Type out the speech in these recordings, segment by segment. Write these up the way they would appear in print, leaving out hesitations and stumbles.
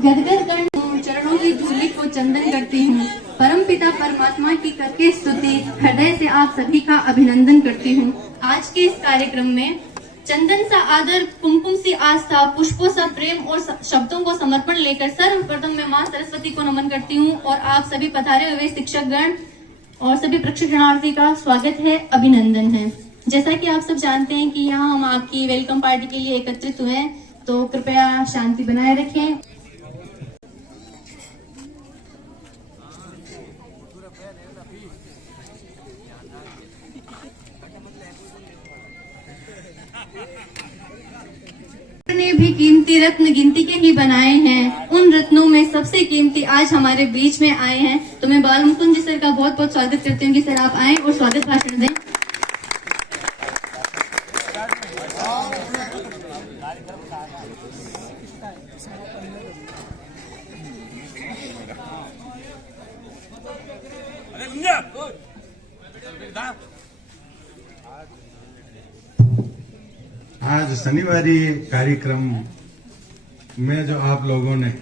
गदगद कर्ण चरणों की धूलि को चंदन करती हूँ। परम पिता परमात्मा की करके स्तुति हृदय से आप सभी का अभिनंदन करती हूँ। आज के इस कार्यक्रम में चंदन सा आदर, कुमकुम सी आस्था, पुष्पों सा प्रेम और शब्दों को समर्पण लेकर सर्वप्रथम मैं मां सरस्वती को नमन करती हूँ और आप सभी पधारे हुए शिक्षक गण और सभी प्रशिक्षणार्थी का स्वागत है, अभिनंदन है। जैसा कि आप सब जानते हैं कि यहाँ हम आपकी वेलकम पार्टी के लिए एकत्रित हुए हैं, तो कृपया शांति बनाए रखें। ने भी कीमती रत्न गिनती के ही बनाए हैं। उन रत्नों में सबसे कीमती आज हमारे बीच में आए हैं, तो मैं बाल मुकुंद जी सर का बहुत बहुत स्वागत करती हूँ कि सर आप आए और स्वागत भाषण दें। आज शनिवारी कार्यक्रम में जो आप लोगों ने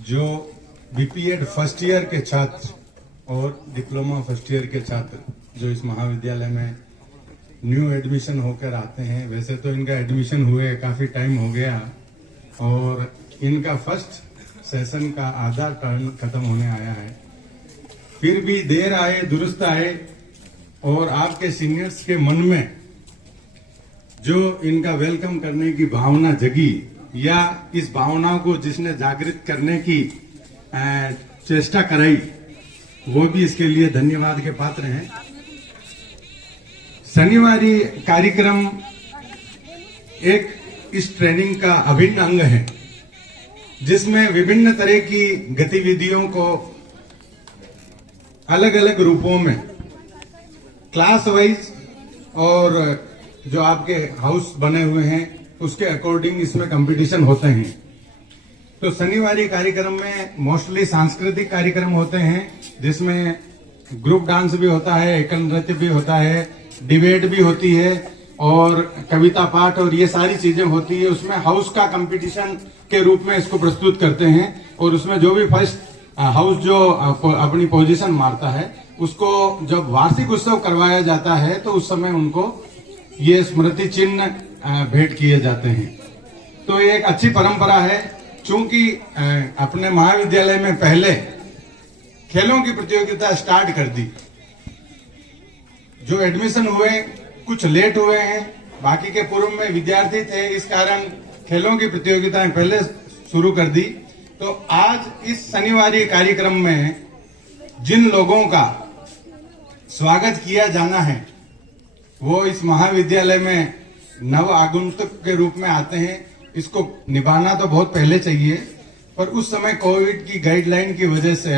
जो बीपीएड फर्स्ट ईयर के छात्र और डिप्लोमा फर्स्ट ईयर के छात्र जो इस महाविद्यालय में न्यू एडमिशन होकर आते हैं, वैसे तो इनका एडमिशन हुए काफी टाइम हो गया और इनका फर्स्ट सेशन का आधा टर्न खत्म होने आया है, फिर भी देर आए दुरुस्त आए और आपके सीनियर्स के मन में जो इनका वेलकम करने की भावना जगी या इस भावना को जिसने जागृत करने की चेष्टा कराई, वो भी इसके लिए धन्यवाद के पात्र हैं। शनिवारी कार्यक्रम एक इस ट्रेनिंग का अभिन्न अंग है जिसमें विभिन्न तरह की गतिविधियों को अलग अलग रूपों में क्लास वाइज और जो आपके हाउस बने हुए हैं उसके अकॉर्डिंग इसमें कंपटीशन होते हैं। तो शनिवारी कार्यक्रम में मोस्टली सांस्कृतिक कार्यक्रम होते हैं जिसमें ग्रुप डांस भी होता है, एकल नृत्य भी होता है, डिबेट भी होती है और कविता पाठ और ये सारी चीजें होती है। उसमें हाउस का कंपटीशन के रूप में इसको प्रस्तुत करते हैं और उसमें जो भी फर्स्ट हाउस जो अपनी पोजीशन मारता है उसको जब वार्षिक उत्सव करवाया जाता है तो उस समय उनको ये स्मृति चिन्ह भेंट किए जाते हैं। तो ये एक अच्छी परंपरा है। चूंकि अपने महाविद्यालय में पहले खेलों की प्रतियोगिता स्टार्ट कर दी, जो एडमिशन हुए कुछ लेट हुए हैं, बाकी के पूर्व में विद्यार्थी थे, इस कारण खेलों की प्रतियोगिताएं पहले शुरू कर दी। तो आज इस शनिवारी कार्यक्रम में जिन लोगों का स्वागत किया जाना है वो इस महाविद्यालय में नव आगंतुक के रूप में आते हैं। इसको निभाना तो बहुत पहले चाहिए, पर उस समय कोविड की गाइडलाइन की वजह से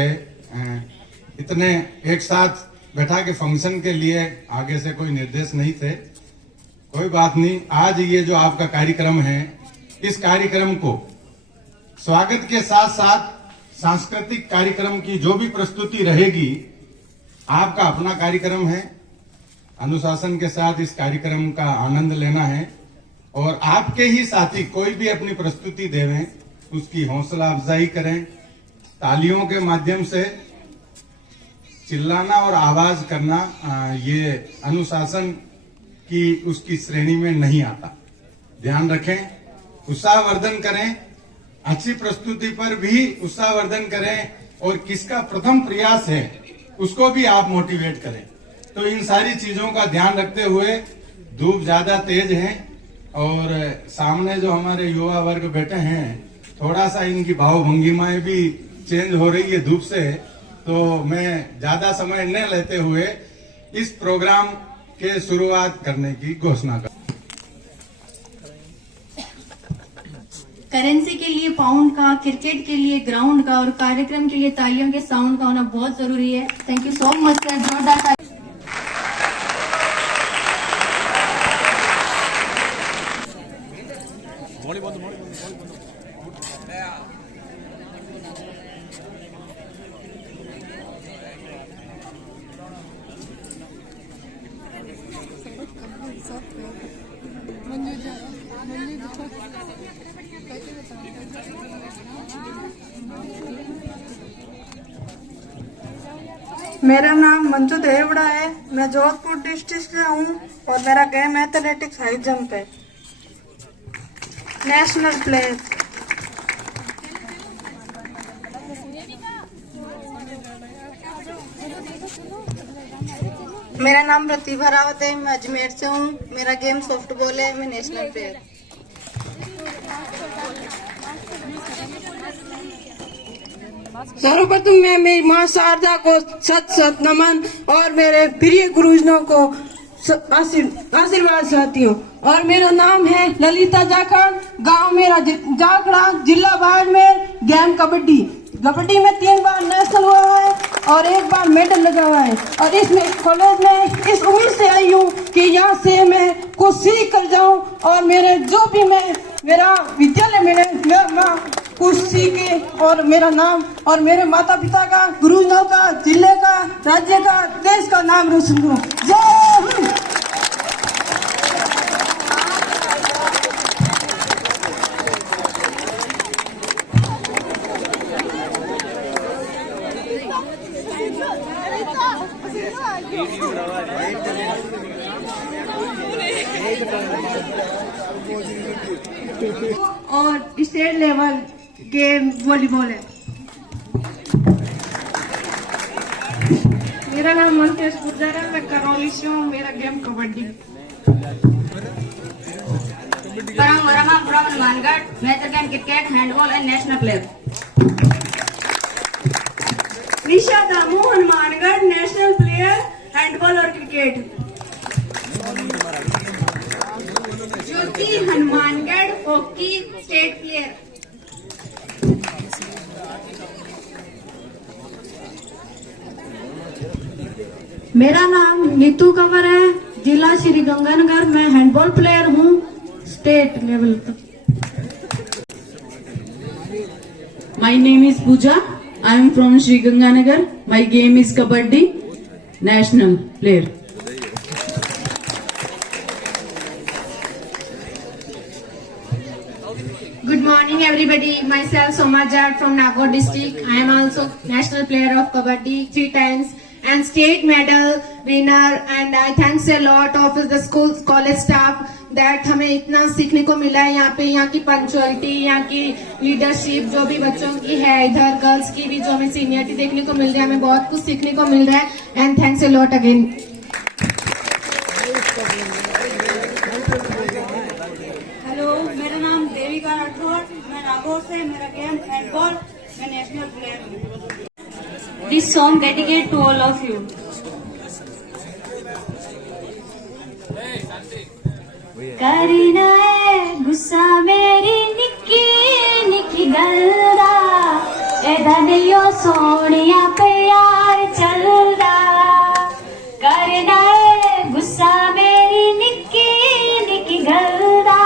इतने एक साथ बैठा के फंक्शन के लिए आगे से कोई निर्देश नहीं थे। कोई बात नहीं, आज ये जो आपका कार्यक्रम है, इस कार्यक्रम को स्वागत के साथ साथ सांस्कृतिक कार्यक्रम की जो भी प्रस्तुति रहेगी, आपका अपना कार्यक्रम है, अनुशासन के साथ इस कार्यक्रम का आनंद लेना है और आपके ही साथी कोई भी अपनी प्रस्तुति देवें, उसकी हौसला अफजाई करें। तालियों के माध्यम से चिल्लाना और आवाज करना ये अनुशासन की उसकी श्रेणी में नहीं आता। ध्यान रखें, उत्साहवर्धन करें, अच्छी प्रस्तुति पर भी उत्साहवर्धन करें और किसका प्रथम प्रयास है उसको भी आप मोटिवेट करें। तो इन सारी चीजों का ध्यान रखते हुए, धूप ज्यादा तेज है और सामने जो हमारे युवा वर्ग बैठे हैं, थोड़ा सा इनकी भावभंगिमाएं भी चेंज हो रही है धूप से, तो मैं ज्यादा समय न लेते हुए इस प्रोग्राम के शुरुआत करने की घोषणा कर। करेंसी के लिए पाउंड का, क्रिकेट के लिए ग्राउंड का और कार्यक्रम के लिए तालियों के साउंड का होना बहुत जरूरी है। Thank you so much sir. जोरदार मेरा नाम मंजू देवड़ा है। मैं जोधपुर डिस्ट्रिक्ट से हूँ और मेरा गेम एथलेटिक्स हाई जंप है। National player. मेरा नाम प्रतिभा रावत है। मैं अजमेर से हूँ। मेरा गेम सॉफ्टबॉल है। मैं नेशनल प्लेयर। सर्वप्रथम मैं मेरी माँ शारदा को सत सत नमन और मेरे प्रिय गुरुजनों को आशीर्वाद चाहती हूँ। और मेरा नाम है ललिता जाखड़। गांव मेरा जाखड़ा, जिला बाड़मेर। गेम कबड्डी। कबड्डी में 3 बार नेशनल हुआ है और 1 बार मेडल लगा हुआ है। और इसमें कॉलेज में इस उम्मीद से आई हूँ कि यहाँ से मैं कुछ सीख कर जाऊँ और मेरे जो भी मेरा विद्यालय में कुछ सीखे और मेरा नाम और मेरे माता पिता का, गुरुजनों का, जिले का, राज्य का, देश का नाम रोशन करूं। जय हिंद। और स्टेट लेवल गेम वॉलीबॉल है। मेरा नाम मंतेश गुर्जर है। मैं करौली से हूँ। मेरा game kabaddi. Hanumangarh. Major game cricket, handball and national player. Nisha Damu Hanumangarh, national player, handball और cricket. Jyoti Hanumangarh, hockey state player. मेरा नाम नीतू कंवर है। जिला श्री गंगानगर। मैं हैंडबॉल प्लेयर हूँ स्टेट लेवल तक। My name is Pooja. I am from Sri Ganganagar. My game is Kabaddi, national player. Good morning, everybody. Myself Soma Jat from Nagaur district. I am also national player of Kabaddi 3 times and state medal winner. And I thanks a lot of the school college staff that हमें इतना सीखने को मिला है यहाँ पे। यहाँ की पंक्चुअलिटी, यहाँ की लीडरशिप जो भी बच्चों की है, इधर गर्ल्स की भी जो हमें सीनियरिटी देखने को मिल रहा है, हमें बहुत कुछ सीखने को मिल रहा है। And thanks a lot again. Hello, मेरा नाम देविका राठौर। मैं नागौर से। मेरा गेम हैंडबॉल। मैं नेशनल प्लेयर हूँ। This song dedicated to all of you. करना है गुस्सा मेरी निक्की निक्की गल्ला एदा नहीं सोनिया प्यार चलदा। करना है गुस्सा मेरी निक्की निक्की गल्ला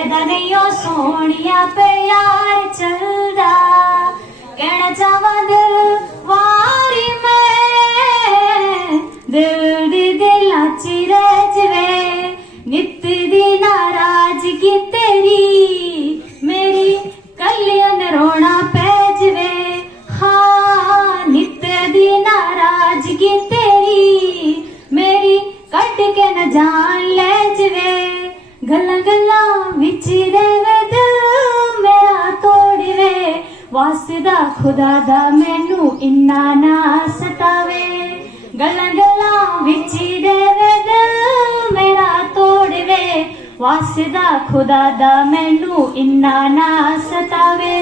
एदा नहीं सोनिया प्यार चलदा। कहना चाहवा दिल वारी मैं दिल दी दिला च रह जवे। नित दी नाराजगी तेरी मेरी कलियन रोना पै जवे। हाँ, नित दी नाराजगी तेरी मेरी कट के न जान ले जवे। गल्ला गल्ला विच रहे दिल मेरा तोड़वे। वास्ता खुदा दा मैनू इन्ना ना सतावे। गल्ला गल्ला विच रहे दिल मेरा तोड़वे। वास्ता खुदा दा मैनू इन्ना ना सतावे।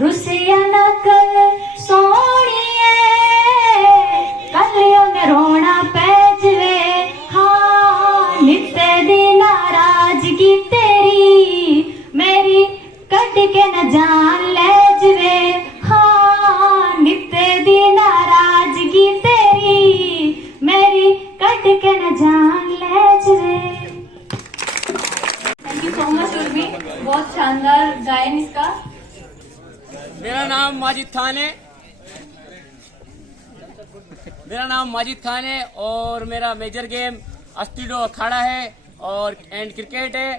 रुसिया ना कर सोनिए कलियों ने रोना पै जवे। हाँ, नित दी नाराजगी तेरी मेरी कट के न जान ले जवे। हाँ, नित दी नाराजगी तेरी मेरी कट के न जान ले जवे। Thank you so much Urmi, बहुत शानदार गायन इसका। मेरा नाम माजिद खान है। और मेरा मेजर गेम अस्तिडो अखाड़ा है और एंड क्रिकेट है।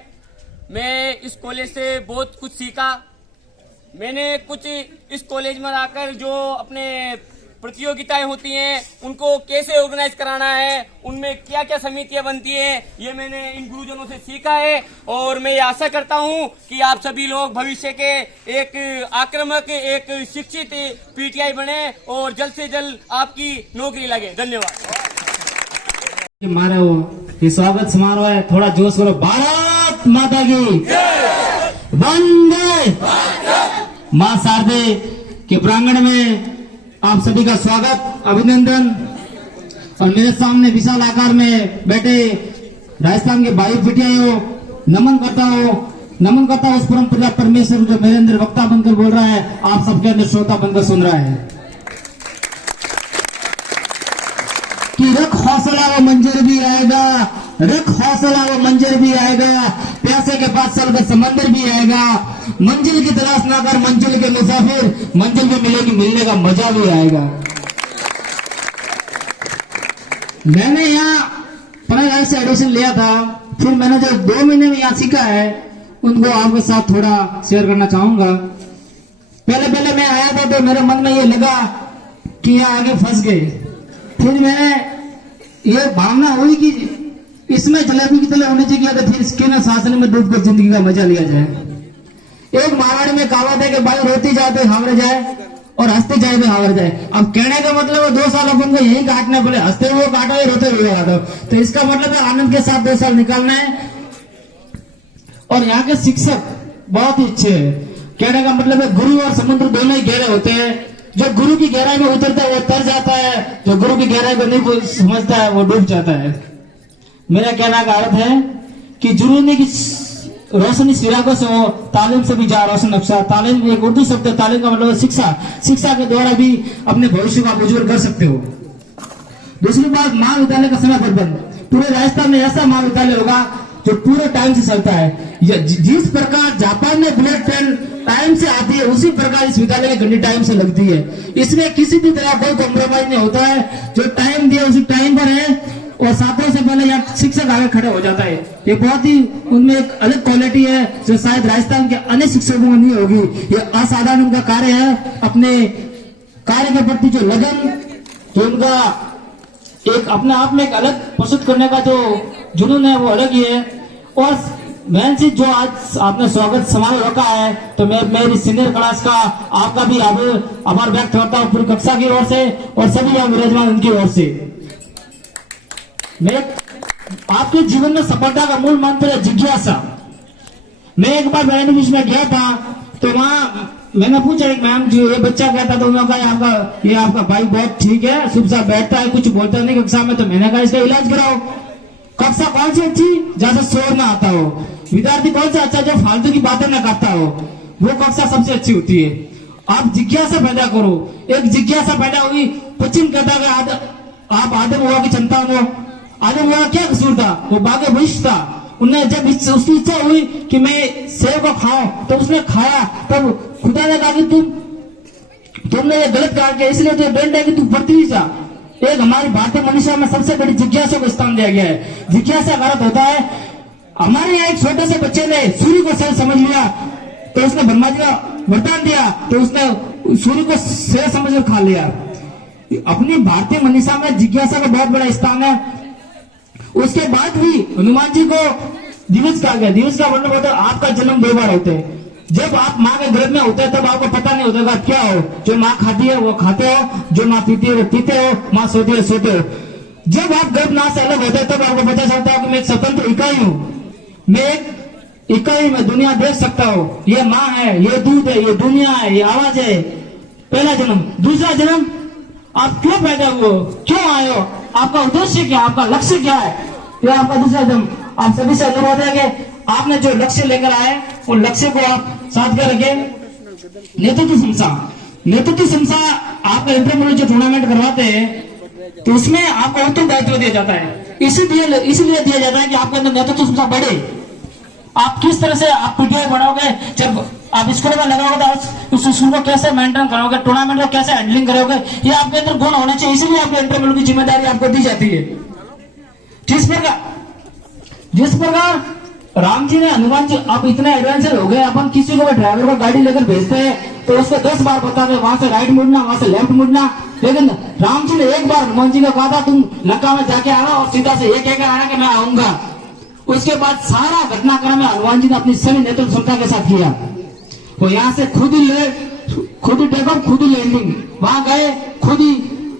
मैं इस कॉलेज से बहुत कुछ सीखा। मैंने कुछ इस कॉलेज में आकर जो अपने प्रतियोगिताएं होती हैं उनको कैसे ऑर्गेनाइज कराना है, उनमें क्या क्या समितियां बनती हैं, ये मैंने इन गुरुजनों से सीखा है। और मैं ये आशा करता हूं कि आप सभी लोग भविष्य के एक आक्रामक, एक शिक्षित पीटीआई बने और जल्द से जल्द आपकी नौकरी लगे। धन्यवाद। हमारा वो ये स्वागत समारोह है, थोड़ा जोश करो। भारत माता की वंदे। मां शारदे के प्रांगण में आप सभी का स्वागत, अभिनंदन। और मेरे सामने विशाल आकार में बैठे राजस्थान के भाई पीटीआईओ, नमन करता हूँ उस परम पिता परमेश्वर जो मेरे अंदर वक्ता बनकर बोल रहा है, आप सबके अंदर श्रोता बनकर सुन रहा है। कि रख हौसला वो मंजर भी आएगा, रख हौसला वो मंजर भी आएगा, प्यासे के पास चलकर समंदर भी आएगा। मंजिल की तलाश ना कर मंजिल के मुसाफिर, मंजिल भी मिलेगी, मिलने का मजा भी आएगा। मैंने यहाँ पढ़ाई से एडमिशन लिया था, फिर मैंने जो 2 महीने में यहाँ सीखा है उनको आपके साथ थोड़ा शेयर करना चाहूंगा। पहले मैं आया था तो मेरे मन में ये लगा कि यहाँ आगे फंस गए। फिर मैंने ये भावना हुई कि इसमें जलेबी की तरह होनी चाहिए, तो फिर इसके ना शासन में डूब कर जिंदगी का मजा लिया जाए। एक मारवाड़ी में कहावत है कि भाई रोती जाए तो हावड़ जाए और हंसते जाए तो हावड़ जाए। अब कहने का मतलब है 2 साल अपन को यही काटना पड़े, हंसते हुए काटो या रोते हुए काटो। तो इसका मतलब है आनंद के साथ 2 साल निकालना है। और यहाँ के शिक्षक बहुत ही अच्छे हैं। कहने का मतलब है गुरु और समुद्र दोनों ही गहरे होते हैं। जो गुरु की गहराई में उतरता है वो तर जाता है, जो गुरु की गहराई को नहीं समझता है वो डूब जाता है। मेरा कहना का अर्थ है कि जरूरी नहीं कि रोशनी सिरागों से हो, तालीम से भी जा रोशन नक्शा। तालीम एक उर्दू शब्द है, तालीम का मतलब शिक्षा। शिक्षा के द्वारा भी अपने भविष्य को आप उज्जवल कर सकते हो। दूसरी बात, महाविद्यालय का समय प्रबंध। पूरे राजस्थान में ऐसा महाविद्यालय होगा जो पूरे टाइम से चलता है। जिस प्रकार जापान में बुलेट ट्रेन टाइम से आती है, उसी प्रकार इस विद्यालय की घंटी टाइम से लगती है। इसमें किसी भी तरह कोई कॉम्प्रोमाइज नहीं होता है। जो टाइम दिया उसी टाइम पर है और छात्रों से पहले यहाँ शिक्षक आगे खड़े हो जाता है। ये बहुत ही उनमें एक अलग क्वालिटी है जो शायद राजस्थान के अन्य शिक्षकों में नहीं होगी। ये असाधारण उनका कार्य है। अपने कार्य के प्रति जो लगन, जो उनका एक अपने आप में एक अलग प्रस्तुत करने का जो जुनून है वो अलग ही है। और मैन चीज जो आज आपने स्वागत समारोह रखा है, तो मैं मेरी सीनियर क्लास का आपका भी आभार व्यक्त करता हूँ पूरी कक्षा की ओर से और सभी यहाँ विराजमान उनकी ओर से। मैं आपके जीवन में सफलता का मूल मंत्र है जिज्ञासा। मैं एक बार मैंने में गया था तो वहाँ मैंने पूछा एक मैम जी ये बच्चा कहता तो उन्होंने कहा ये आपका भाई बहुत ठीक है, सुबह साहब बैठता है, कुछ बोलता नहीं कक्षा में। तो मैंने कहा इसका इलाज कराओ। कक्षा कौन सी अच्छी, जैसे शोर ना आता हो। विद्यार्थी कौन सा अच्छा, जो फालतू की बातें ना करता हो, वो कक्षा सबसे अच्छी होती है। आप जिज्ञासा पैदा करो। एक जिज्ञासा पैदा हुई, पश्चिम कहता है आप आदम हुआ की क्षमता हो। आदम हुआ क्या कसूर था, वो बागे भविष्य था। उन्हें जब उसकी इच्छा हुई कि मैं सेब को खाऊं तो उसने खाया। तब खुदा ने कहा कि तुमने ये गलत कहा, इसलिए तो दंड है कि तू पृथ्वी जा। एक हमारी भारतीय मनुष्य में सबसे बड़ी जिज्ञासा को स्थान दिया गया है। जिज्ञासा का अर्थ होता है, हमारे यहाँ एक छोटे से बच्चे ने सूर्य को सही समझ लिया तो उसने ब्रह्मा जी का वरदान दिया तो उसने सूर्य को सही समझकर खा लिया। अपनी भारतीय मनीषा में जिज्ञासा का बहुत बड़ा स्थान है। उसके बाद भी हनुमान जी को दिवस कहा गया। दिवस का मतलब होता है आपका जन्म 2 बार होते हैं। जब आप माँ के गर्भ में होते हैं तब आपको पता नहीं होता आप क्या हो। जो माँ खाती है वो खाते हो, जो माँ पीती है वो पीते हो, माँ सोती है सोते हो। जब आप गर्भ माँ से अलग होते हैं तब आपको पता चलता है कि मैं एक स्वतंत्र इकाई हूँ। मैं एक इकाई में दुनिया देख सकता हूँ। ये माँ है, ये दूध है, ये दुनिया है, ये आवाज है। पहला जन्म। दूसरा जन्म, आप क्यों पैदा हुए, क्यों आए हो, आपका उद्देश्य क्या, आपका लक्ष्य क्या है, ये आपका दूसरा जन्म। आप सभी से अनुरोध है कि आपने जो लक्ष्य लेकर आए वो लक्ष्य को आप साथ कर रखें। नेतृत्व संस्था, नेतृत्व संस्था आपका इंटरमीडिएट जो टूर्नामेंट करवाते हैं तो उसमें आपको उत्तम दायित्व दिया जाता है। इसीलिए दिया जाता है कि आपके अंदर नेतृत्व संस्था बढ़े। आप किस तरह से आप पीटीआई बनाओगे, जब आप स्कूल में लगाओगे तो उस स्कूल को कैसे मेंटेन करोगे, टूर्नामेंट को कैसे हैंडलिंग करोगे, ये आपके अंदर गुण होने चाहिए। इसीलिए आपके इंटरमीडिएट की जिम्मेदारी आपको दी जाती है। जिस प्रकार राम जी ने हनुमान जी अब इतने एडवेंचर हो गए, अपन किसी को भी ड्राइवर को गाड़ी लेकर भेजते हैं तो उसको 10 बार बता रहे वहां से राइट मुड़ना, वहां से लेफ्ट मुड़ना, लेकिन राम जी ने एक बार हनुमान जी को कहा था तुम लंका में जाके आना और सीधा से ये कहकर आना कि मैं आऊंगा। उसके बाद सारा घटनाक्रम में हनुमान जी ने अपनी सभी नेतृत्व क्षमता के साथ किया। वो यहाँ से खुद ही टेक ऑफ, खुद ही लैंडिंग, वहां गए, खुद ही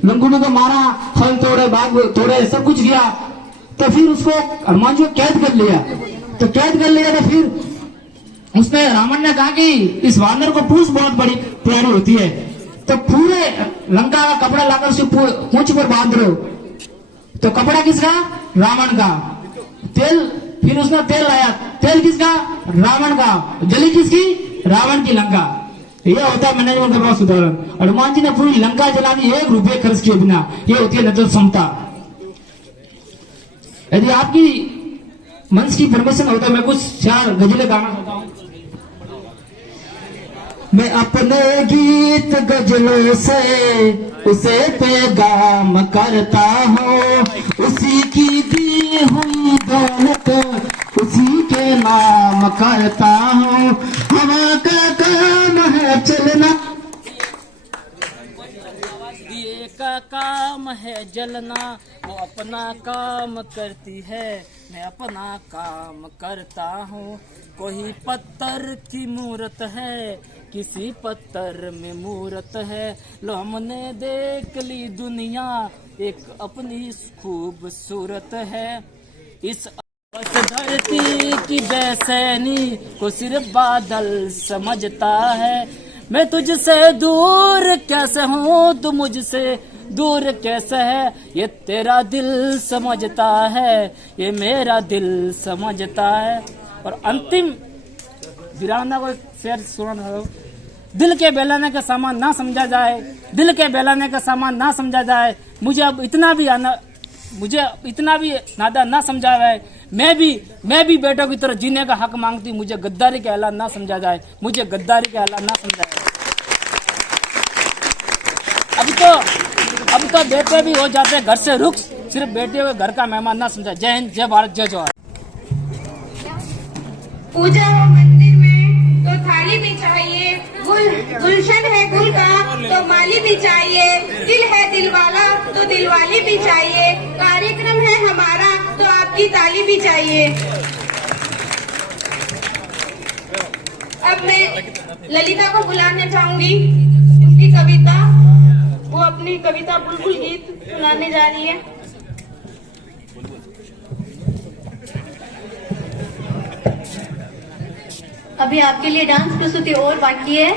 लंगूड़ों को मारा, फल तोड़े, बाग तोड़े, सब कुछ किया। तो फिर उसको हनुमान जी को कैद कर लिया। तो कैद कर लिया तो फिर उसने रावण ने कहा कि इस वानर को पूंछ बहुत बड़ी प्यारी होती है, तो पूरे लंका का कपड़ा लाकर उसकी पूंछ पर बांध दो। तो कपड़ा किसका? रावण का। तेल, फिर उसने तेल लाया, तेल किसका? रावण का। जली किसकी? रावण की लंका। यह होता है मैनेजमेंट का बहुत उदाहरण। हनुमान जी ने पूरी लंका जला दी 1 रुपये खर्च किए बिना। यह होती है नेतृत्व क्षमता। यदि आपकी मंच की परमिशन होता है मैं कुछ 4 गजलें गाना चाहता हूँ। मैं अपने गीत गजलों से उसे पैगाम करता हूँ, उसी की दी हुई दौलत उसी के नाम करता हूँ। हवा का काम है चलना, का काम है जलना, वो अपना काम करती है, मैं अपना काम करता हूँ। कोई पत्थर की मूरत है, किसी पत्थर में मूरत है, लो हमने देख ली दुनिया एक अपनी खूबसूरत है। इस धरती की बेचैनी को सिर्फ बादल समझता है, मैं तुझसे दूर कैसे हूँ, तू मुझसे दूर कैसे है, ये तेरा दिल समझता है, ये मेरा दिल समझता है। और अंतिम वीरांगना को शेर सुना, दिल के बेलाने का सामान ना समझा जाए, दिल के बेलाने का सामान ना समझा जाए, मुझे अब इतना भी नादा ना समझा जाए, मैं भी बेटों की तरह जीने का हक मांगती हूँ, मुझे गद्दारी का ऐलान ना समझा जाए, मुझे गद्दारी का ऐलान ना समझा जाए। अब तो बेटे भी हो जाते घर से रुख, सिर्फ बेटे को घर का मेहमान ना समझा। जय हिंद, जय भारत, जय जवाहर। पूजा हो मंदिर में तो थाली भी चाहिए, गुलशन है गुल का तो माली भी चाहिए, दिल है दिल वाला तो दिलवाली भी चाहिए, कार्यक्रम है हमारा तो आपकी ताली भी चाहिए। अब मैं ललिता को बुलाना चाहूंगी, उसकी कविता, वो अपनी कविता बुलबुल गीत सुनाने जा रही है। अभी आपके लिए डांस प्रस्तुति और बाकी है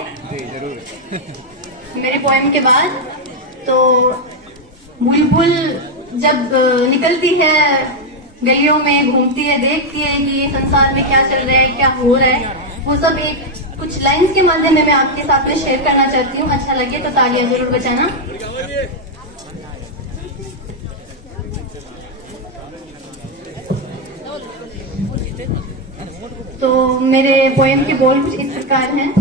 मेरे पोएम के बाद। तो बुलबुल जब निकलती है गलियों में, घूमती है, देखती है कि ये संसार में क्या चल रहा है, क्या हो रहा है, वो सब एक कुछ लाइंस के माध्यम में मैं आपके साथ में शेयर करना चाहती हूँ। अच्छा लगे तो तालियां जरूर बजाना। तो मेरे पोएम के बोल कुछ इस प्रकार हैं।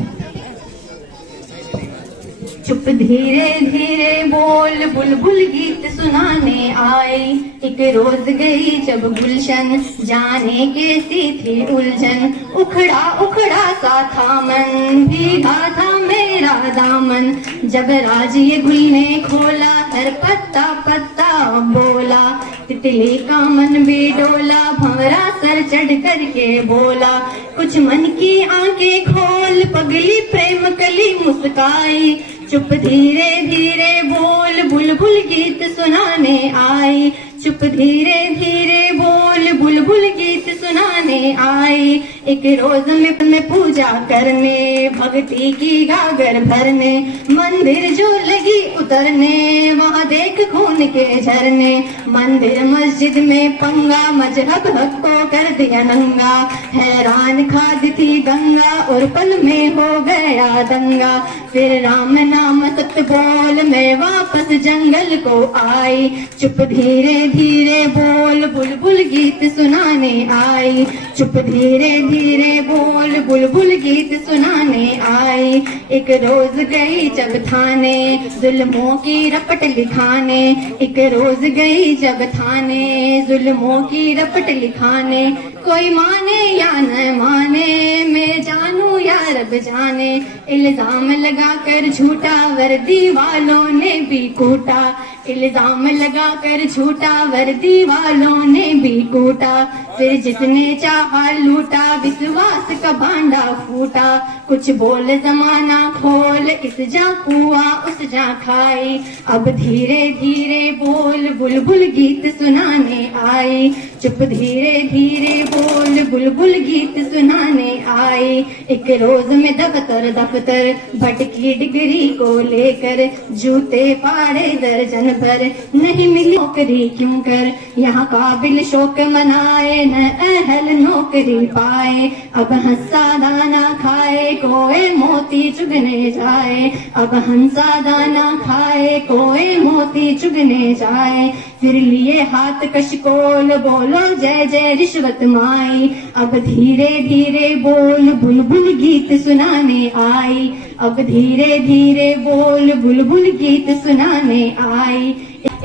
चुप धीरे धीरे बोल बुलबुल गीत सुनाने आई, एक रोज गई जब गुलशन जाने कैसी थी उलझन, उखड़ा उखड़ा सा था मन, भीगा था मेरा दामन, जब राज ये गुल ने खोला हर पत्ता पत्ता बोला, तितली का मन भी डोला, भंवरा सर चढ़ करके बोला, कुछ मन की आंखें खोल पगली प्रेम कली मुस्काई, चुप धीरे धीरे बोल बुलबुल गीत सुनाने आई, चुप धीरे धीरे बोल बुलबुल गीत सुनाने आई, एक रोज में पूजा करने, भक्ति की गागर भरने, मंदिर जो लगी उतरने, वहाँ देख खून के झरने, मंदिर मस्जिद में पंगा, मजहब हक को कर दिया नंगा, हैरान खाद थी गंगा और पल में हो गया दंगा, फिर राम नाम सत बोल मैं वापस जंगल को आई, चुप धीरे धीरे बोल बुलबुल गीत सुनाने आई, चुप धीरे धीरे बोल बुलबुल गीत सुनाने आई, एक रोज गई जब थाने जुल्मों की रपट लिखा दिखाने, एक रोज गई जब थाने जुल्मों की रपट लिखाने। कोई माने या न माने मैं जानू या रब जाने, इल्जाम लगाकर झूठा वर्दी वालों ने भी कूटा, इल्जाम लगाकर झूठा वर्दी वालों ने भी कूटा। फिर जिसने चाहा लूटा विश्वास का भांडा फूटा, कुछ बोल जमाना खोल इस जा कुआ उस जा खाई। अब धीरे धीरे बोल बुलबुल गीत सुनाने आई, चुप धीरे धीरे बोल बुलबुल गीत सुनाने आई। एक रोज में दफ्तर दफ्तर भटकी डिग्री को लेकर, जूते फाड़े दर्जन भर नहीं मिली नौकरी क्यों कर। यहाँ काबिल शौक मनाए न अहल नौकरी पाए, अब हंसा दाना खाए कोई मोती चुगने जाए, अब हंसा दाना खाए कोई मोती चुगने जाए। फिर लिए हाथ कशकोल बोलो जय जय रिश्वत माई, अब धीरे धीरे बोल बुलबुल गीत सुनाने आई, अब धीरे धीरे बोल बुलबुल गीत सुनाने आई।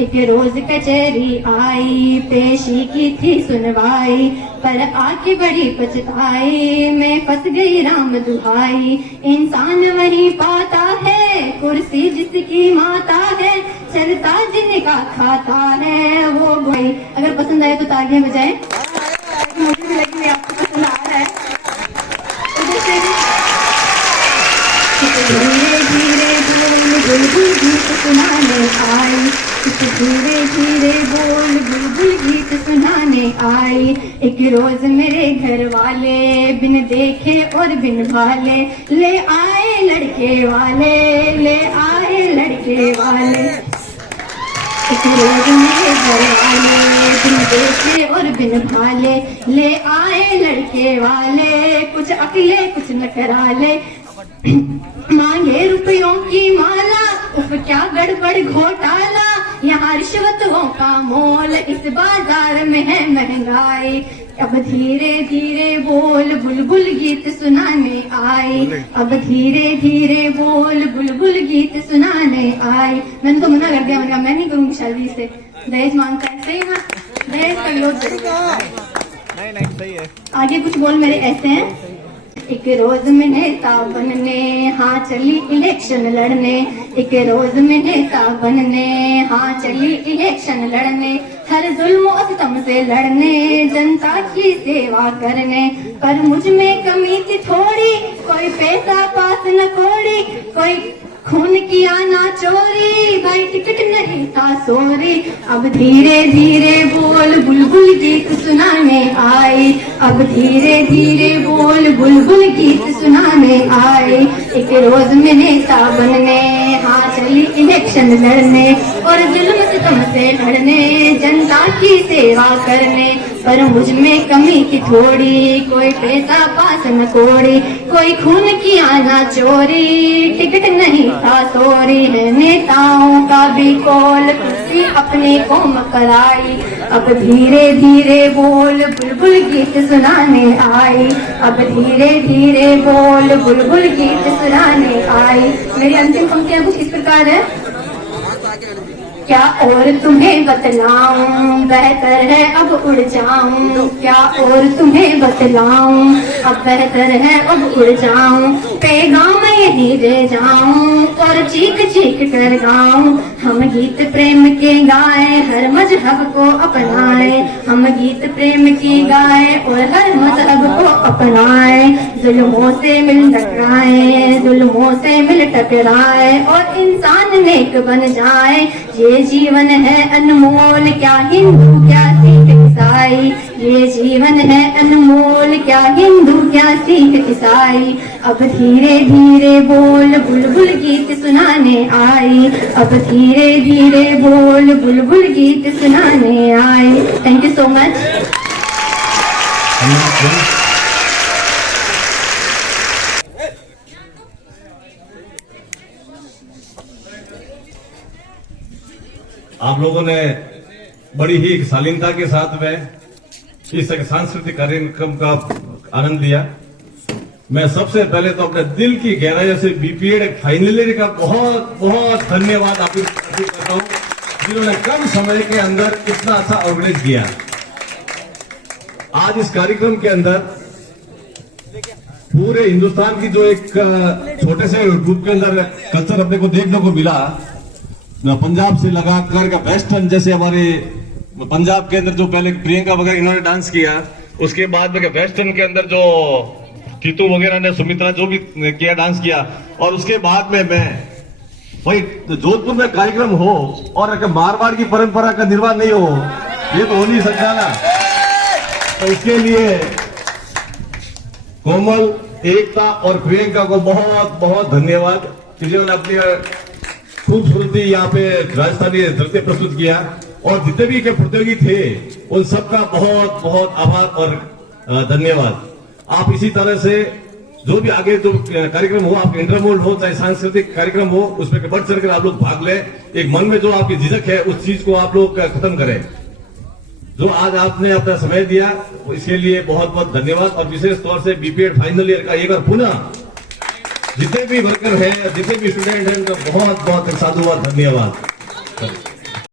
एक रोज कचहरी आई पेशी की थी सुनवाई, पर आके बड़ी पछताई मैं फंस गई राम दुहाई। इंसान वही पाता है कुर्सी जिसकी माता है, चलता जिनका खाता है वो भाई। अगर पसंद आए तो तालियां बजाएं, मुझे भी लगी आपको पसंद आ रहा है। धीरे धीरे बोल बुलबुल गीत सुनाने आई, धीरे धीरे बोल बुलबुल गीत सुनाने आई। एक रोज मेरे घर वाले बिन देखे और बिन भाले ले आए लड़के वाले, ले आए लड़के वाले। एक रोज मेरे घर वाले बिन देखे और बिन भाले ले आए लड़के वाले, कुछ अकले कुछ नखराले मांगे रुपयों की माला, उफ क्या गड़बड़ घोटाला। यहाँ रिश्वतों का मोल इस बाजार में है महंगाई। अब धीरे धीरे बोल बुलबुल गीत सुनाने आई, अब धीरे धीरे बोल बुलबुल गीत सुनाने आई। मैंने तो मना कर दिया, मैंने कहा मैं नहीं करूंगी शादी से, दहेज मांगता है। सही ना, दहेज का विरोध नहीं सही है। आगे कुछ बोल मेरे ऐसे हैं। एक रोज में नेता बनने हाँ चली इलेक्शन लड़ने, एक रोज में नेता बनने हाँ चली इलेक्शन लड़ने। हर जुल्म और सितम से लड़ने जनता की सेवा करने, पर मुझ में कमी थी थोड़ी कोई पैसा पास न कोड़ी, कोई खून किया ना चोरी भाई टिकट नहीं था सोरी। अब धीरे धीरे बोल बुलबुल गीत सुनाने आई, अब धीरे धीरे बोल बुलबुल गीत सुनाने आई। एक रोज में नेता बनने हाँ चली इलेक्शन लड़ने, और जुल्म सितम से लड़ने जनता की सेवा करने, पर मुझ में कमी की थोड़ी कोई पैसा पास न कोड़ी, कोई खून किया ना चोरी टिकट नहीं था सोरी है। नेताओं का भी कॉल कुर्सी अपने को कराई, अब धीरे धीरे बोल बुलबुल गीत सुनाने आई, अब धीरे धीरे बोल बुलबुल गीत सुनाने आई। मेरी अंतिम पंक्तियां कुछ इस प्रकार है। क्या और तुम्हें बतलाऊं बेहतर है अब उड़ जाऊं, क्या और तुम्हें बतलाऊं अब बेहतर है अब उड़ जाऊं। पैगाम यही दे जाऊं और चीख चीख कर गाऊं, हम गीत प्रेम के गाए हर मजहब को अपनाए, हम गीत प्रेम की गाए और हर मजहब को अपनाए। जुल्मों से मिल टकराए, जुल्मों से मिल टकराए और इंसान नेक बन जाए। ये जीवन है अनमोल क्या हिंदू क्या सिख ईसाई, ये जीवन है अनमोल क्या हिंदू क्या सिख ईसाई। अब धीरे धीरे बोल बुलबुल गीत सुनाने आई, अब धीरे धीरे बोल बुलबुल गीत सुनाने आई। Thank you so much. आप लोगों ने बड़ी ही शालीनता के साथ में इस सांस्कृतिक कार्यक्रम का आनंद लिया। मैं सबसे पहले तो अपने दिल की गहराइयों से बीपीएड फाइनल ईयर का बहुत बहुत धन्यवाद आपको करता हूँ। जिन्होंने कम समय के अंदर इतना अच्छा ऑर्गेनाइज किया। आज इस कार्यक्रम के अंदर पूरे हिंदुस्तान की जो एक छोटे से ग्रुप के अंदर कल्चर अपने को देखने को मिला, पंजाब से लगाकर वेस्टर्न, जैसे हमारे पंजाब के अंदर जो पहले प्रियंका वगैरह इन्होंने डांस किया, उसके बाद में वेस्टर्न के अंदर जो टीतू वगैरह ने, सुमित्रा जो भी किया डांस किया, और उसके बाद में मैं भाई जोधपुर में कार्यक्रम हो और अगर मारवाड़ की परंपरा का निर्वाह नहीं हो, ये तो हो नहीं सकता ना। तो इसके लिए कोमल, एकता और प्रियंका को बहुत बहुत धन्यवाद कि जिन्होंने अपनी खूबसूरती यहाँ पे राजस्थानी नृत्य प्रस्तुत किया, और जितने भी के प्रतियोगी थे उन सबका बहुत बहुत आभार और धन्यवाद। आप इसी तरह से जो भी आगे जो कार्यक्रम हो, आप इंटरमोल्ड हो चाहे सांस्कृतिक कार्यक्रम हो, उसमें बढ़ चढ़कर आप लोग भाग लें। एक मन में जो आपकी झिझक है उस चीज को आप लोग खत्म करें। जो आज आपने अपना समय दिया इसके लिए बहुत बहुत धन्यवाद, और विशेष तौर से बीपीएड फाइनल ईयर का एक बार पुनः जितने भी वर्कर हैं, जितने भी स्टूडेंट हैं, उनका बहुत बहुत साधुवाद, धन्यवाद।